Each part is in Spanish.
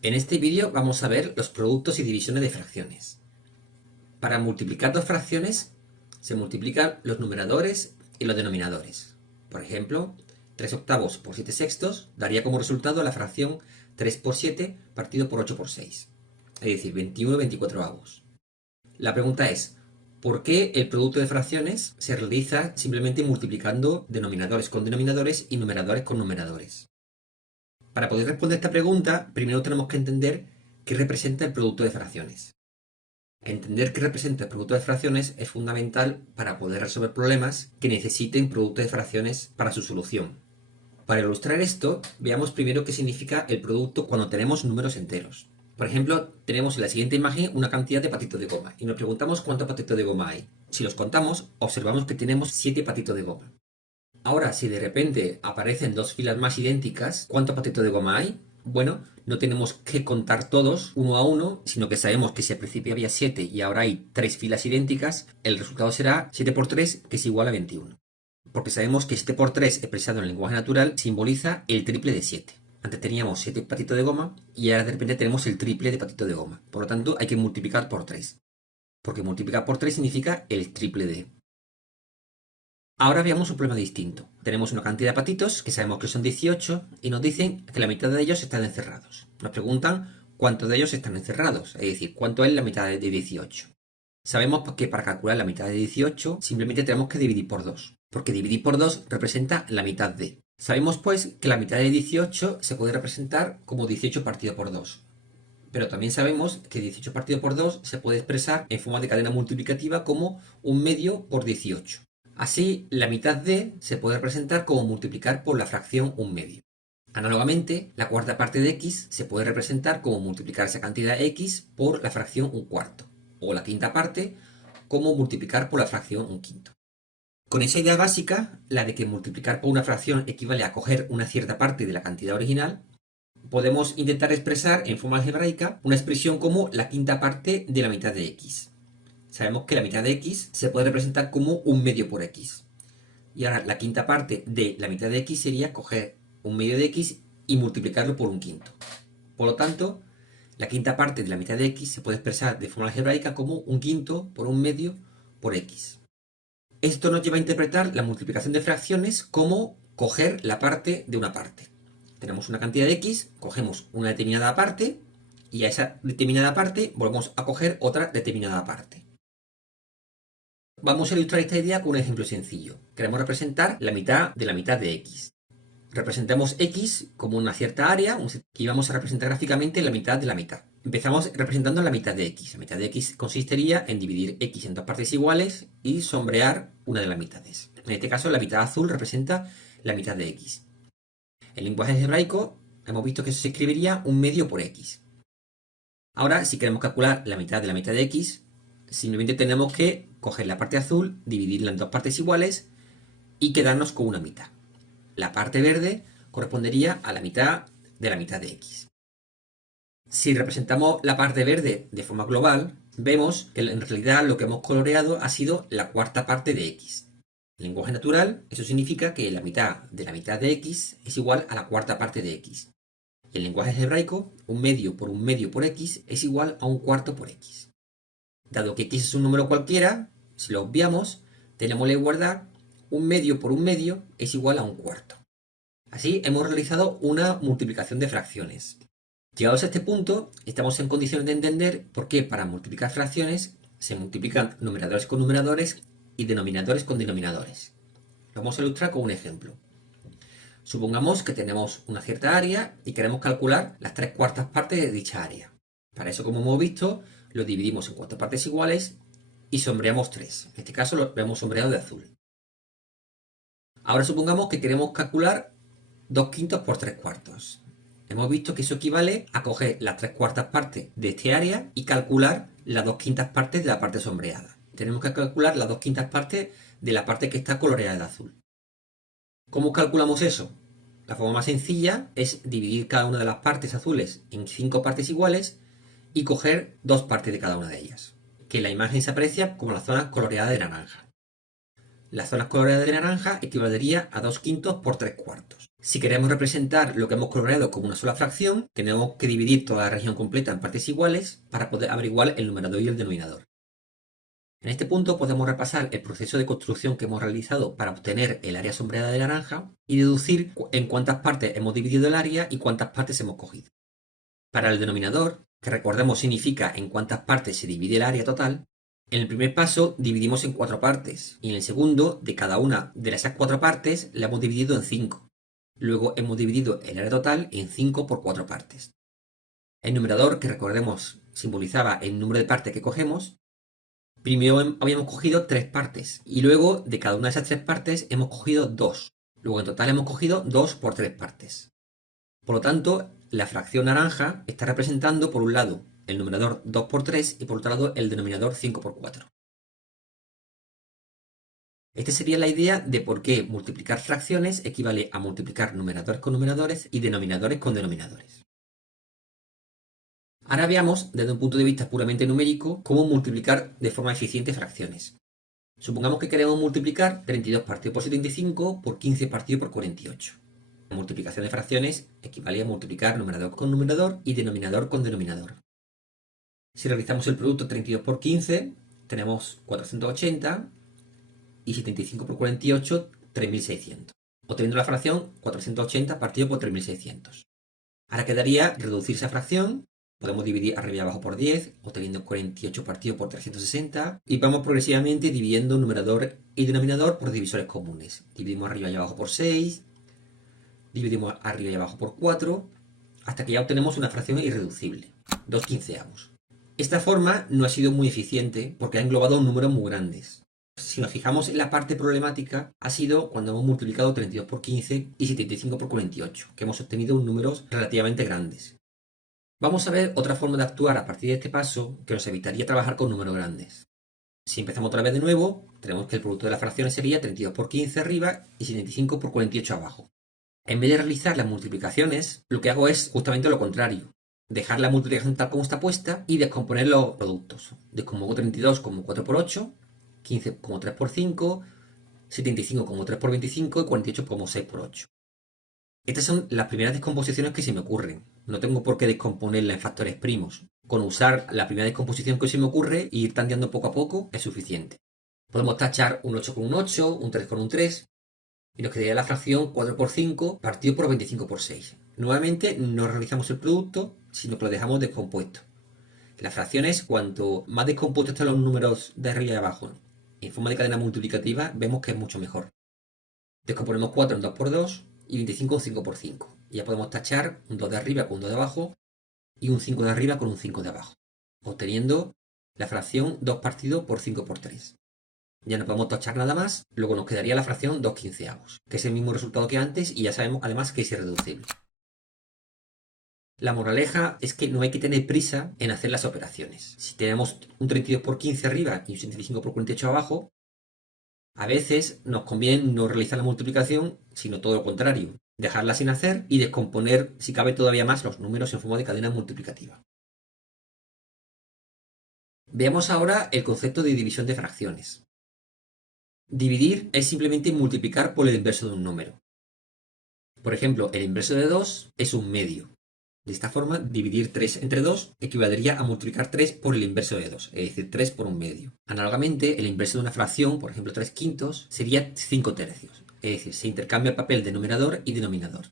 En este vídeo vamos a ver los productos y divisiones de fracciones. Para multiplicar dos fracciones se multiplican los numeradores y los denominadores. Por ejemplo, 3 octavos por 7 sextos daría como resultado la fracción 3 por 7 partido por 8 por 6, es decir, 21/24 avos. La pregunta es, ¿por qué el producto de fracciones se realiza simplemente multiplicando denominadores con denominadores y numeradores con numeradores? Para poder responder esta pregunta, primero tenemos que entender qué representa el producto de fracciones. Entender qué representa el producto de fracciones es fundamental para poder resolver problemas que necesiten producto de fracciones para su solución. Para ilustrar esto, veamos primero qué significa el producto cuando tenemos números enteros. Por ejemplo, tenemos en la siguiente imagen una cantidad de patitos de goma y nos preguntamos cuántos patitos de goma hay. Si los contamos, observamos que tenemos 7 patitos de goma. Ahora, si de repente aparecen dos filas más idénticas, ¿cuántos patitos de goma hay? Bueno, no tenemos que contar todos uno a uno, sino que sabemos que si al principio había 7 y ahora hay 3 filas idénticas, el resultado será 7 por 3, que es igual a 21. Porque sabemos que 7 por 3 expresado en el lenguaje natural simboliza el triple de 7. Antes teníamos 7 patitos de goma y ahora de repente tenemos el triple de patitos de goma. Por lo tanto, hay que multiplicar por 3. Porque multiplicar por 3 significa el triple de. Ahora veamos un problema distinto. Tenemos una cantidad de patitos que sabemos que son 18 y nos dicen que la mitad de ellos están encerrados. Nos preguntan cuántos de ellos están encerrados, es decir, cuánto es la mitad de 18. Sabemos que para calcular la mitad de 18 simplemente tenemos que dividir por 2, porque dividir por 2 representa la mitad de. Sabemos pues que la mitad de 18 se puede representar como 18 partido por 2. Pero también sabemos que 18 partido por 2 se puede expresar en forma de cadena multiplicativa como un medio por 18. Así, la mitad de se puede representar como multiplicar por la fracción un medio. Análogamente, la cuarta parte de x se puede representar como multiplicar esa cantidad x por la fracción un cuarto, o la quinta parte como multiplicar por la fracción un quinto. Con esa idea básica, la de que multiplicar por una fracción equivale a coger una cierta parte de la cantidad original, podemos intentar expresar en forma algebraica una expresión como la quinta parte de la mitad de x. Sabemos que la mitad de x se puede representar como un medio por x. Y ahora la quinta parte de la mitad de x sería coger un medio de x y multiplicarlo por un quinto. Por lo tanto, la quinta parte de la mitad de x se puede expresar de forma algebraica como un quinto por un medio por x. Esto nos lleva a interpretar la multiplicación de fracciones como coger la parte de una parte. Tenemos una cantidad de x, cogemos una determinada parte y a esa determinada parte volvemos a coger otra determinada parte. Vamos a ilustrar esta idea con un ejemplo sencillo. Queremos representar la mitad de x. Representamos x como una cierta área y vamos a representar gráficamente la mitad de la mitad. Empezamos representando la mitad de x. La mitad de x consistiría en dividir x en dos partes iguales y sombrear una de las mitades. En este caso, la mitad azul representa la mitad de x. En lenguaje algebraico hemos visto que eso se escribiría un medio por x. Ahora, si queremos calcular la mitad de x, simplemente tenemos que coger la parte azul, dividirla en dos partes iguales y quedarnos con una mitad. La parte verde correspondería a la mitad de x. Si representamos la parte verde de forma global, vemos que en realidad lo que hemos coloreado ha sido la cuarta parte de x. En lenguaje natural, eso significa que la mitad de x es igual a la cuarta parte de x. Y en lenguaje algebraico, un medio por x es igual a un cuarto por x. Dado que x es un número cualquiera, si lo obviamos, tenemos la igualdad un medio por un medio es igual a un cuarto. Así hemos realizado una multiplicación de fracciones. Llegados a este punto, estamos en condiciones de entender por qué para multiplicar fracciones se multiplican numeradores con numeradores y denominadores con denominadores. Lo vamos a ilustrar con un ejemplo. Supongamos que tenemos una cierta área y queremos calcular las 3/4 partes de dicha área. Para eso, como hemos visto, lo dividimos en 4 partes iguales y sombreamos 3. En este caso lo hemos sombreado de azul. Ahora supongamos que queremos calcular 2 quintos por 3/4. Hemos visto que eso equivale a coger las 3/4 partes de este área y calcular las 2 quintas partes de la parte sombreada. Tenemos que calcular las 2 quintas partes de la parte que está coloreada de azul. ¿Cómo calculamos eso? La forma más sencilla es dividir cada una de las partes azules en 5 partes iguales y coger 2 partes de cada una de ellas, que en la imagen se aprecia como la zona coloreada de naranja. La zona coloreada de naranja equivaldría a 2 quintos por 3/4. Si queremos representar lo que hemos coloreado como una sola fracción, tenemos que dividir toda la región completa en partes iguales para poder averiguar el numerador y el denominador. En este punto podemos repasar el proceso de construcción que hemos realizado para obtener el área sombreada de naranja y deducir en cuántas partes hemos dividido el área y cuántas partes hemos cogido. Para el denominador, que recordemos significa en cuántas partes se divide el área total, en el primer paso dividimos en 4 partes y en el segundo, de cada una de esas 4 partes, la hemos dividido en 5. Luego hemos dividido el área total en 5 por 4 partes. El numerador, que recordemos simbolizaba el número de partes que cogemos, primero habíamos cogido 3 partes y luego de cada una de esas 3 partes hemos cogido 2. Luego en total hemos cogido 2 por 3 partes. Por lo tanto, la fracción naranja está representando por un lado el numerador 2 por 3 y por otro lado el denominador 5 por 4. Esta sería la idea de por qué multiplicar fracciones equivale a multiplicar numeradores con numeradores y denominadores con denominadores. Ahora veamos, desde un punto de vista puramente numérico, cómo multiplicar de forma eficiente fracciones. Supongamos que queremos multiplicar 32 partido por 75 por 15 partido por 48. La multiplicación de fracciones equivale a multiplicar numerador con numerador y denominador con denominador. Si realizamos el producto 32 por 15, tenemos 480 y 75 por 48, 3600. Obteniendo la fracción 480 partido por 3600. Ahora quedaría reducir esa fracción. Podemos dividir arriba y abajo por 10, obteniendo 48 partido por 360. Y vamos progresivamente dividiendo numerador y denominador por divisores comunes. Dividimos arriba y abajo por 6. Dividimos arriba y abajo por 4. Hasta que ya obtenemos una fracción irreducible. 2 quinceavos. Esta forma no ha sido muy eficiente porque ha englobado números muy grandes. Si nos fijamos en la parte problemática, ha sido cuando hemos multiplicado 32 por 15 y 75 por 48, que hemos obtenido números relativamente grandes. Vamos a ver otra forma de actuar a partir de este paso que nos evitaría trabajar con números grandes. Si empezamos otra vez de nuevo, tenemos que el producto de las fracciones sería 32 por 15 arriba y 75 por 48 abajo. En vez de realizar las multiplicaciones, lo que hago es justamente lo contrario. Dejar la multiplicación tal como está puesta y descomponer los productos. Descompongo 32 como 4 por 8, 15 como 3 por 5, 75 como 3 por 25 y 48 como 6 por 8. Estas son las primeras descomposiciones que se me ocurren. No tengo por qué descomponerla en factores primos. Con usar la primera descomposición que se me ocurre e ir tanteando poco a poco es suficiente. Podemos tachar un 8 con un 8, un 3 con un 3 y nos quedaría la fracción 4 por 5 partido por 25 por 6. Nuevamente no realizamos el producto, sino que lo dejamos descompuesto. Las fracciones, cuanto más descompuestos están los números de arriba y abajo en forma de cadena multiplicativa, vemos que es mucho mejor. Descomponemos 4 en 2 por 2 y 25 en 5 por 5. Y ya podemos tachar un 2 de arriba con un 2 de abajo y un 5 de arriba con un 5 de abajo, obteniendo la fracción 2 partido por 5 por 3. Ya no podemos tachar nada más, luego nos quedaría la fracción 2 quinceavos, que es el mismo resultado que antes y ya sabemos además que es irreducible. La moraleja es que no hay que tener prisa en hacer las operaciones. Si tenemos un 32 por 15 arriba y un 75 por 48 abajo, a veces nos conviene no realizar la multiplicación, sino todo lo contrario, dejarla sin hacer y descomponer, si cabe, todavía más los números en forma de cadena multiplicativa. Veamos ahora el concepto de división de fracciones. Dividir es simplemente multiplicar por el inverso de un número. Por ejemplo, el inverso de 2 es un medio. De esta forma, dividir 3 entre 2 equivaldría a multiplicar 3 por el inverso de 2, es decir, 3 por un medio. Análogamente, el inverso de una fracción, por ejemplo 3 quintos, sería 5 tercios, es decir, se intercambia el papel de numerador y denominador.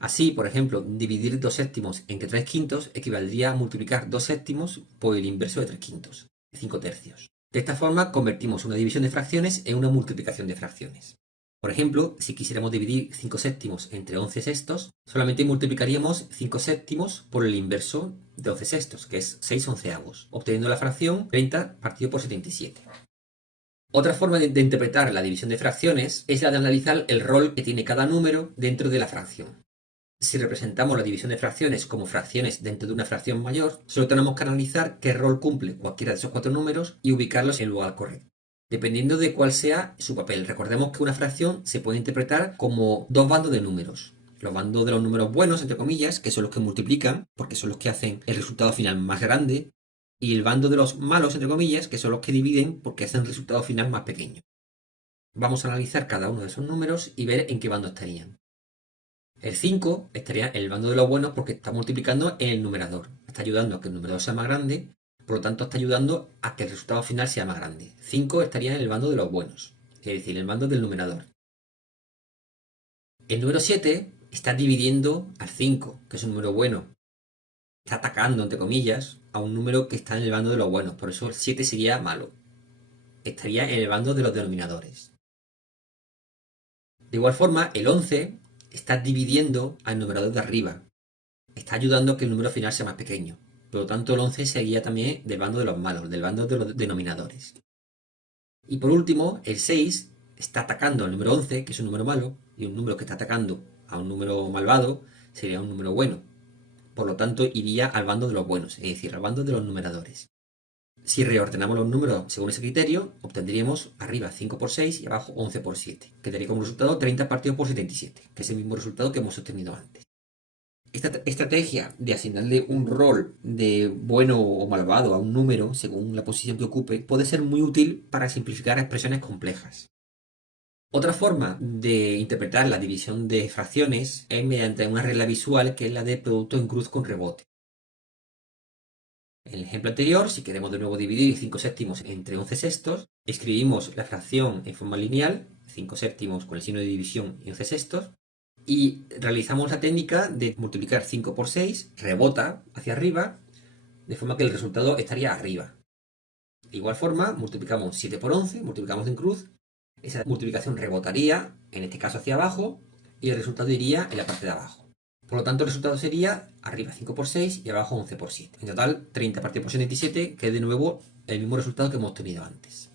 Así, por ejemplo, dividir 2 séptimos entre 3 quintos equivaldría a multiplicar 2 séptimos por el inverso de 3 quintos, 5 tercios. De esta forma, convertimos una división de fracciones en una multiplicación de fracciones. Por ejemplo, si quisiéramos dividir 5 séptimos entre 11 sextos, solamente multiplicaríamos 5 séptimos por el inverso de 11 sextos, que es 6 onceavos, obteniendo la fracción 30 partido por 77. Otra forma de interpretar la división de fracciones es la de analizar el rol que tiene cada número dentro de la fracción. Si representamos la división de fracciones como fracciones dentro de una fracción mayor, solo tenemos que analizar qué rol cumple cualquiera de esos 4 números y ubicarlos en el lugar correcto, dependiendo de cuál sea su papel. Recordemos que una fracción se puede interpretar como dos bandos de números. Los bandos de los números buenos, entre comillas, que son los que multiplican, porque son los que hacen el resultado final más grande, y el bando de los malos, entre comillas, que son los que dividen porque hacen el resultado final más pequeño. Vamos a analizar cada uno de esos números y ver en qué bando estarían. El 5 estaría en el bando de los buenos porque está multiplicando en el numerador. Está ayudando a que el numerador sea más grande, por lo tanto está ayudando a que el resultado final sea más grande. 5 estaría en el bando de los buenos, es decir, en el bando del numerador. El número 7 está dividiendo al 5, que es un número bueno. Está atacando, entre comillas, a un número que está en el bando de los buenos. Por eso el 7 sería malo. Estaría en el bando de los denominadores. De igual forma, el 11 está dividiendo al numerador de arriba. Está ayudando a que el número final sea más pequeño. Por lo tanto, el 11 sería también del bando de los malos, del bando de los denominadores. Y por último, el 6 está atacando al número 11, que es un número malo, y un número que está atacando a un número malvado sería un número bueno. Por lo tanto, iría al bando de los buenos, es decir, al bando de los numeradores. Si reordenamos los números según ese criterio, obtendríamos arriba 5 por 6 y abajo 11 por 7, que daría como resultado 30 partido por 77, que es el mismo resultado que hemos obtenido antes. Esta estrategia de asignarle un rol de bueno o malvado a un número según la posición que ocupe puede ser muy útil para simplificar expresiones complejas. Otra forma de interpretar la división de fracciones es mediante una regla visual que es la de producto en cruz con rebote. En el ejemplo anterior, si queremos de nuevo dividir 5 séptimos entre 11 sextos, escribimos la fracción en forma lineal, 5 séptimos con el signo de división y 11 sextos, y realizamos la técnica de multiplicar 5 por 6, rebota hacia arriba, de forma que el resultado estaría arriba. De igual forma, multiplicamos 7 por 11, multiplicamos en cruz, esa multiplicación rebotaría, en este caso hacia abajo, y el resultado iría en la parte de abajo. Por lo tanto, el resultado sería arriba 5 por 6 y abajo 11 por 7. En total, 30 partido por 77, que es de nuevo el mismo resultado que hemos tenido antes.